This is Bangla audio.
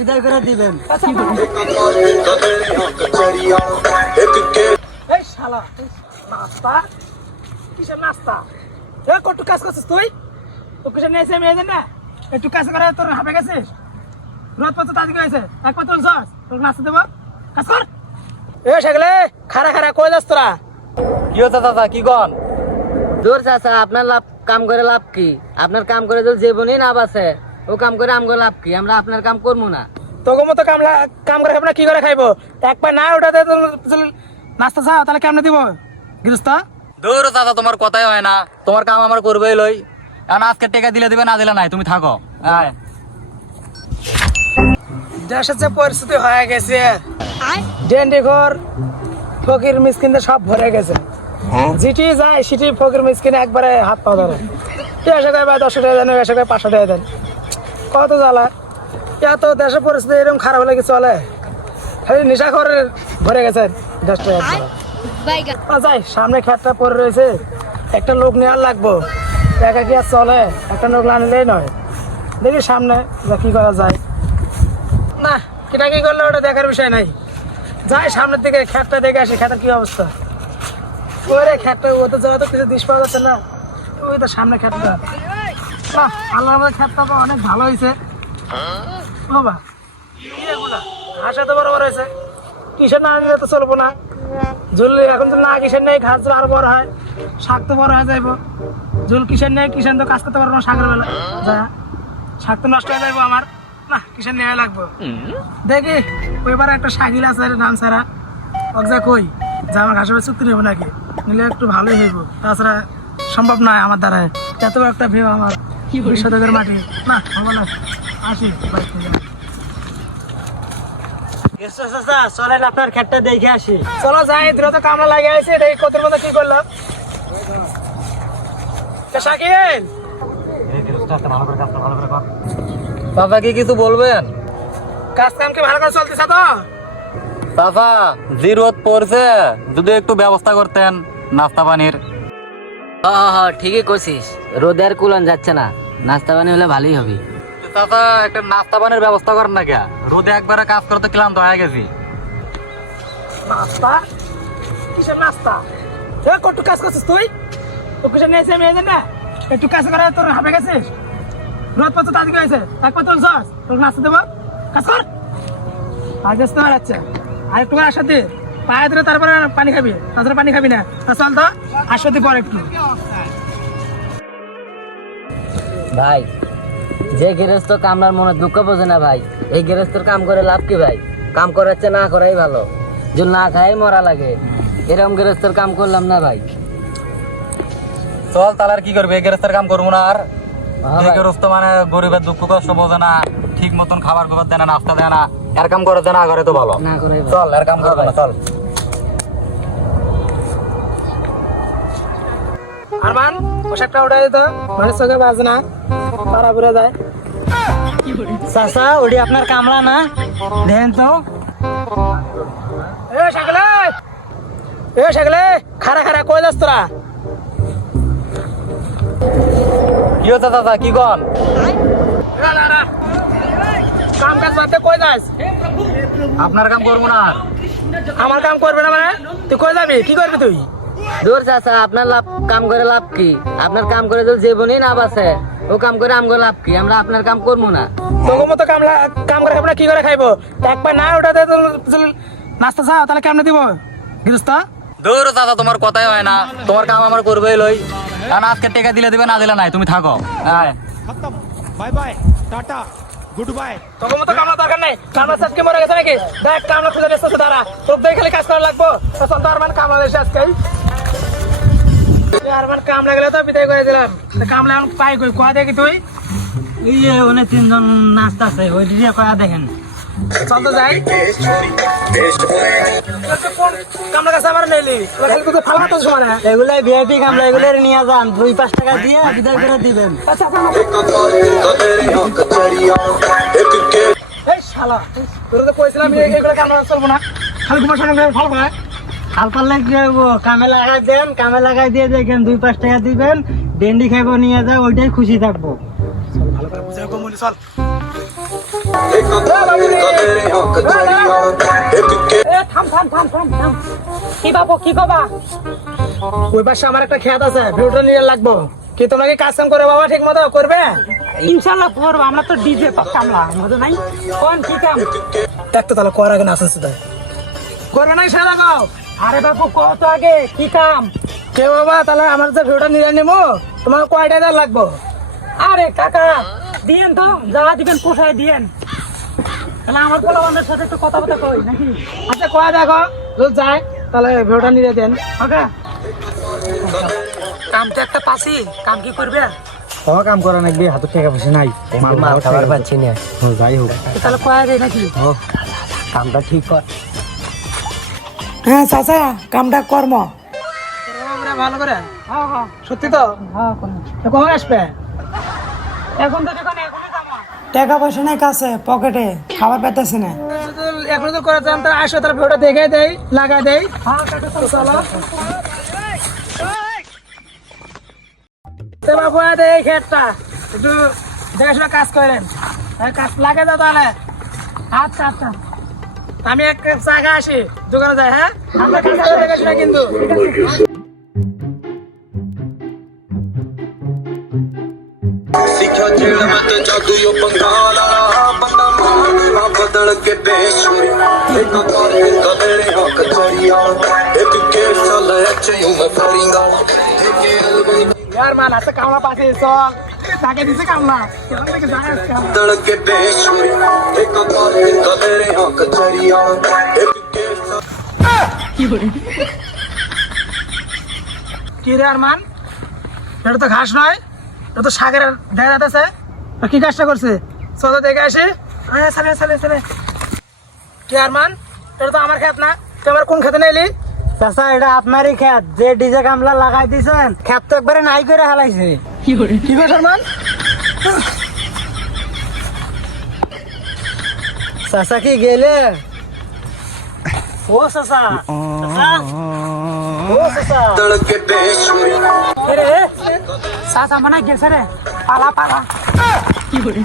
বিদায় করে দিবেন। এই শালা নাস্তা? কিসের নাস্তা? এ কটু কাজ করছিস তুই? তো কিসের নিয়েছে আমি না একটু কাজ করে তোর হাঁপে গেছিস? রোদ পড়তে তাদের হয়েছে। এক তোর নাস্তা দেবো? কাজ কর। এ সেগুলে খারা খারা কই যাস তোরা? কি হচ্ছে চাচা? কি কন? দূর চাচা আপনার লাভ কাম করে লাভ কি? আপনার কাম করে যদি জীবনই না বাঁচে। ও কাম করে আমগো লাভ কি? আমরা আপনার কাম করব না। তোকে মতো কামলা কাম করে না কি করে খাইবো? এক পায়ে না ওটাতে নাস্তা চাও তাহলে কেমনে দিব? গৃহস্থ? দূর চাচা তোমার কথাই হয় না। তোমার কাম আমার করবেই লই। এখন আজকে টাকা দিলে দিবে না দিলে নাই তুমি থাকো। আয়। দেশের যে পরিস্থিতি হয়ে গেছে। ডেন্ডি ঘর ফকির মিসকিনদের সব ভরে গেছে। যেটি যায় সিটি ফকির মিসকিনে একবারে হাত পা ধরে। এসে ভাই দশশো টাকা দেন এসে করে পাঁচশো টাকা দেন। কত জ্বালা? এত দেশের পরিস্থিতি এরকম খারাপ হলে চলে? খালি নেশা করে ভরে গেছে যাই, সামনে খেতটা পড়ে রয়েছে। একটা লোক নেওয়ার লাগবো। একা কি আর চলে? একটা লোক না নিলেই নয়। দেখি সামনে যা কি করা যায়। না কিনা কি করলে? ওটা দেখার বিষয় নাই। যাই, সামনের দিকে খেতটা দেখে আসি, খেতের কি অবস্থা। ওরে, খেতটা ওতে যাওয়া তো কিছু দিশ পাওয়া যাচ্ছে না। ওই তো সামনে খেতটা। আল্লাহর মধ্যে তো অনেক ভালো হয়েছে। তো বড় বড় হয়েছে। না তো চলবো না। এখন তো না নেই, ঘাস আরও বড় হয়। শাক তো বড় হয়ে নেই কিষান তো কাজ করতে পারব না বেলা। যা, শাক তো নষ্ট হয়ে আমার। লাগবো? দেখি ওইবার একটা শাকিল আছে নাম ছাড়া। অগজা কই, যে আমার ঘাসে চুক্তি নেব নাকি? নিলে একটু ভালোই হইব। তাছাড়া সম্ভব নয় আমার দ্বারা। এত একটা ভেব আমার। বিশ শতকের মাটি না হবে না। আসি চলেন আপনার খেতটা দেখে আসি। চলো যাই দ্রুত কামলা লাগে আছে এটা কত মতো কি শাকিল! কিছু বলবেন? কাজ কাম কি ভালো করে চলতেছে তো? চাচা জি রোদ পড়ছে যদি একটু ব্যবস্থা করতেন নাস্তা পানির। হ হ ঠিকই করছিস রোদে আর কুলান যাচ্ছে না। নাস্তা পানি হলে ভালোই হবে। চাচা একটা নাস্তা পানির ব্যবস্থা করেন না কে? রোদে একবারে কাজ করতে ক্লান্ত হয়ে গেছি। নাস্তা? কিসের নাস্তা? এ কটু কাজ করছিস তুই? তো কিসের নিয়েছে আমি এজেন্ট না? একটু কাজ করে তোর হাঁপে গেছিস রোদ পড়তে তাদের হয়েছে এক পর তুলছস তোর নাস্তা দেবো? কাজ কর। আজ আসতে পারছে আর একটু করে আসার দিয়ে পায়ে ধরে তারপরে পানি খাবি। তাছাড়া পানি খাবি না। তা চল তো আসতে দি পর একটু। ভাই যে গৃহস্থ কামলার মনে দুঃখ বোঝে না ভাই এই গৃহস্থর কাম করে লাভ কি ভাই? কাম করাচ্ছে না করাই ভালো। যদি না খাই মরা লাগে। এরকম গৃহস্থর কাম করলাম না ভাই। চল তাহলে আর কি করবে? এই গেরস্তের কাম করব না আর। হ্যাঁ ভাই। গেরস্ত মানে গরিবের দুঃখ কষ্ট বোঝে না ঠিক মতন খাবার খাবার দেয় না নাস্তা দেয় না এর কাম করে না করে তো ভালো। চল এর কাম করবে না চল। আরমান, পোশাকটা উঠাই দিত মানে চোখে বাজ না। তারা ঘুরে যায়। চাচা ওটি আপনার কামলা না? দেন তো। এ এ কি। কাম আপনার কাম করব না আমার কাম করবে না মানে? তুই কই যাবি? কি করবি তুই? দূর চাচা আপনার লাভ কাম করে লাভ কি? আপনার কাম করে তো জীবনই না বাঁচে ও কাম করে আমগো লাভ কি? আমরা আপনার কাম করব না। তোকে মতো কাম কাম করে আমরা কি করে খাইবো? একবার না ওটাতে নাস্তা চাও তাহলে কেমনে দিব? গৃহস্থ? দূর চাচা তোমার কথাই হয় না। তোমার কাম আমার করবেই লই। কারণ আজকে টেকে দিলে দিবে না দিলে নাই। তুমি থাকো। Bye bye. Tata. Good bye. মতো কামলা দরকার নাই। কামলা মরে গেছে নাকি? দেখ কামলা খুঁজে ব্যস্ত দাঁড়া। তোকে দেখে খালি কাজ করা লাগবো। তখন মানে কামলা এসে আজকে আর মানে কামলা গেলে তো বিদায় করে দিলাম। কামলা এখন পাই কই কোয়া দেখি তুই? এই যে ওনে তিনজন নাস্তা আছে ওই দিয়ে কয়া দেখেন। চল তো যাই। কোন কামলা কাছে আমার নেইলি এবার খালি তোকে ফালা তো সময় না এগুলাই ভিআইপি কামলা এগুলাই নিয়ে যান। দুই পাঁচ টাকা দিয়ে বিদায় করে দিবেন। আচ্ছা আচ্ছা এই শালা তোর তো কইছিলাম এইগুলো কামলা চলবো না। খালি ঘুমার সামনে ভালো করে হাল পারলে কি হইবো, কামে লাগাই দেন, কামে লাগাই দিয়ে দেখেন দুই পাঁচ টাকা দিবেন ডেন্ডি খাইবো, নিয়ে যায় ওইটাই খুশি থাকব। ওই পাশে আমার একটা খেত আছে ভিডিওটা নিয়ে লাগবো। কি কাজ কাম বাবা ঠিক মতো করবে? ইনশাল্লাহ করব, আমরা তো ডিজে কামলা, আমাদের নাই। কি কাম? দেখ তো তাহলে কর আগে না করবে না সেটা গাও আরে বাবু কত আগে কি কাম? কে বাবা তাহলে আমার যে ভিডিওটা নিয়ে নেব তোমার কয়টা হাজার লাগবো? আরে কাকা দিয়েন তো যা দিবেন পোষায় দিয়েন। তাহলে আমার পোলাবানের সাথে একটু কথা বলতে কই নাকি? আচ্ছা কয় দেখো যদি যায় তাহলে ভিডিওটা নিয়ে দেন। ওকে কাম তো একটা পাসি কাম কি করবে? কাম করা নাকি হাতে টাকা পয়সা নাই। মাল খাবার পাচ্ছি না। যাই হোক। তাহলে কয়া যায় নাকি? কামটা ঠিক কর। হ্যাঁ চাচা কামটা কর্ম। ভালো করে? হ্যাঁ হ্যাঁ। সত্যি তো? হ্যাঁ কখন আসবে? এখন তো টাকা পয়সা নাই কাছে পকেটে খাবার পেতেছে না। এখন তো করে যান তাহলে আসো তাহলে ভিডিওটা দেখে দেই লাগাই দেই। চলো। বাবু আদে এই ক্ষেতটা। একটু দেখাশোনা কাজ করেন। কাজ লাগে দাও তাহলে। আচ্ছা আচ্ছা। আমি একটা জায়গা আসি দোকানে যাই হ্যাঁ আমরা কিন্তু কামড়া পাশে চ এটা তো ঘাস নয় এটা তো সাগরের দেখা কি কাজটা করছে? চলো দেখে আসে। এটা তো আমার খেত না। তুই আমার কোন খেতে নেলি? চাচা, এটা আপনারই খেত যে ডিজে গামলা লাগাই দিয়েছেন খেত তো একবারে নাই করে হালাইছে কি করে কি করে চাচা কি গেলে? ও চাচা ও চাচা। চাচা মানে গেছে রে। পালা পালা। কি করে